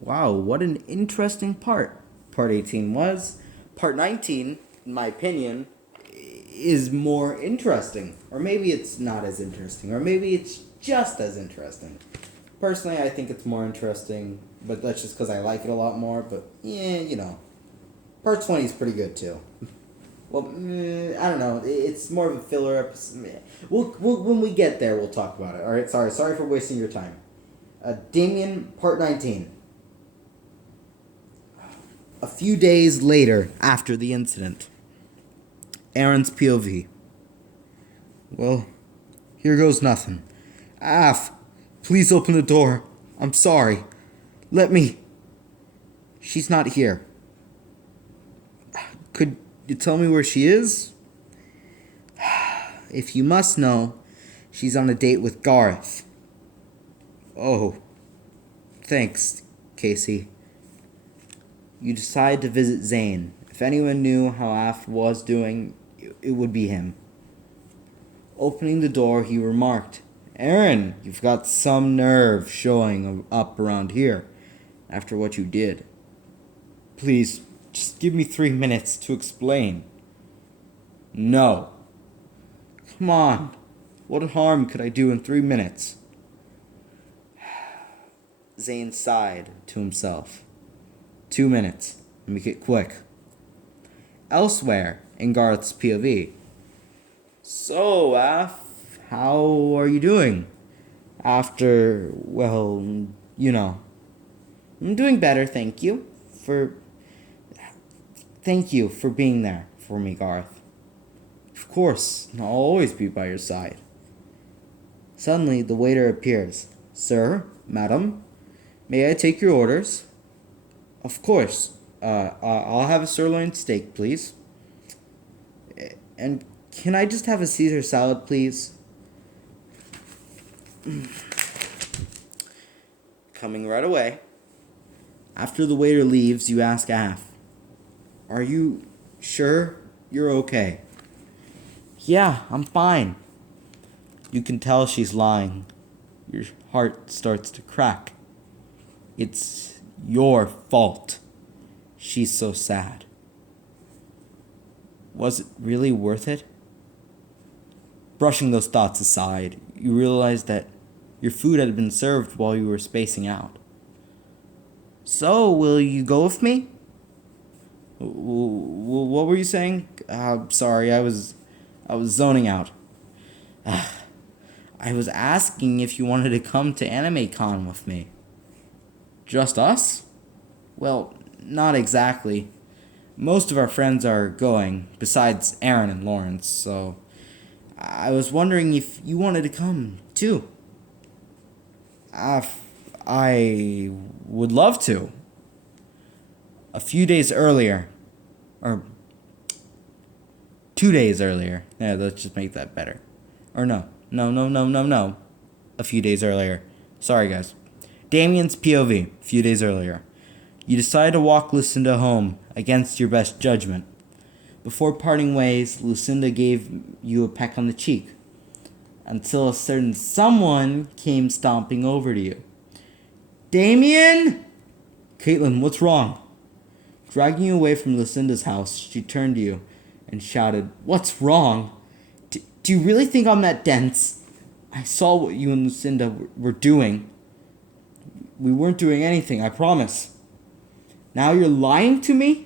Wow, what an interesting part. Part 18 was. Part 19, in my opinion, is more interesting. Or maybe it's not as interesting. Or maybe it's just as interesting. Personally, I think it's more interesting, but that's just because I like it a lot more. But, yeah, Part 20 is pretty good, too. Well, I don't know. It's more of a filler episode. When we get there, we'll talk about it. All right. Sorry for wasting your time. Damian, part 19. A few days later, after the incident, Aaron's POV. Well, here goes nothing. Af, please open the door. I'm sorry. Let me. She's not here. Could you tell me where she is? If you must know, she's on a date with Garth. Oh, thanks, Casey. You decide to visit Zane. If anyone knew how Af was doing, it would be him. Opening the door, he remarked, Aaron, you've got some nerve showing up around here after what you did. Please, just give me 3 minutes to explain. No. Come on. What harm could I do in 3 minutes? Zane sighed to himself. 2 minutes. Make it quick. Elsewhere, in Garth's POV. So, Af, how are you doing? After, well, I'm doing better, thank you. Thank you for being there for me, Garth. Of course, I'll always be by your side. Suddenly, the waiter appears. Sir, madam, may I take your orders? Of course. I'll have a sirloin steak, please. And can I just have a Caesar salad, please? Coming right away. After the waiter leaves, you ask Af, are you sure you're okay? Yeah, I'm fine. You can tell she's lying. Your heart starts to crack. It's your fault. She's so sad. Was it really worth it? Brushing those thoughts aside, you realize that your food had been served while you were spacing out. So, will you go with me? What were you saying? Sorry, I was zoning out. I was asking if you wanted to come to Anime Con with me. Just us? Well, not exactly. Most of our friends are going, besides Aaron and Lawrence, so I was wondering if you wanted to come, too. I would love to. A few days earlier, or 2 days earlier. Yeah, let's just make that better. Or no. A few days earlier. Sorry, guys. Damian's POV, a few days earlier. You decide to walk Lucinda home against your best judgment. Before parting ways, Lucinda gave you a peck on the cheek, until a certain someone came stomping over to you. Damian? Caitlin, what's wrong? Dragging you away from Lucinda's house, she turned to you and shouted, What's wrong? Do you really think I'm that dense? I saw what you and Lucinda were doing. We weren't doing anything, I promise. Now you're lying to me?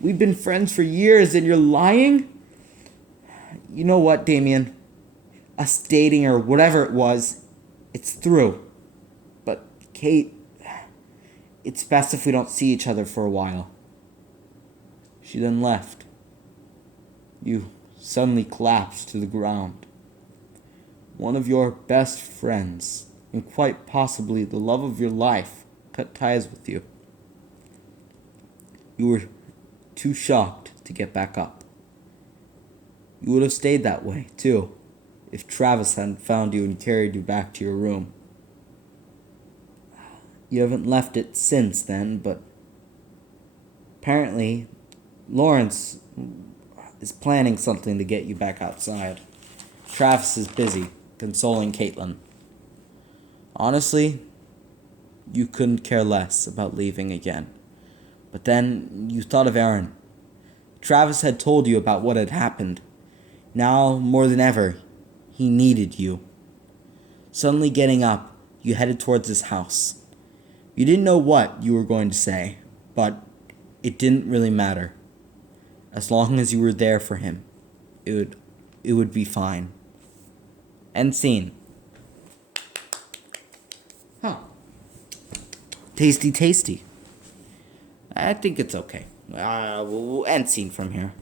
We've been friends for years and you're lying? You know what, Damian? Us dating or whatever it was, it's through. But, Kate, it's best if we don't see each other for a while. She then left. You suddenly collapsed to the ground. One of your best friends, and quite possibly the love of your life, cut ties with you. You were too shocked to get back up. You would have stayed that way, too, if Travis hadn't found you and carried you back to your room. You haven't left it since then, but apparently Lawrence is planning something to get you back outside. Travis is busy consoling Caitlin. Honestly, you couldn't care less about leaving again. But then you thought of Aaron. Travis had told you about what had happened. Now, more than ever, he needed you. Suddenly getting up, you headed towards his house. You didn't know what you were going to say, but it didn't really matter. As long as you were there for him, it would be fine. End scene. Huh. Tasty, tasty. I think it's okay. We'll end scene from here.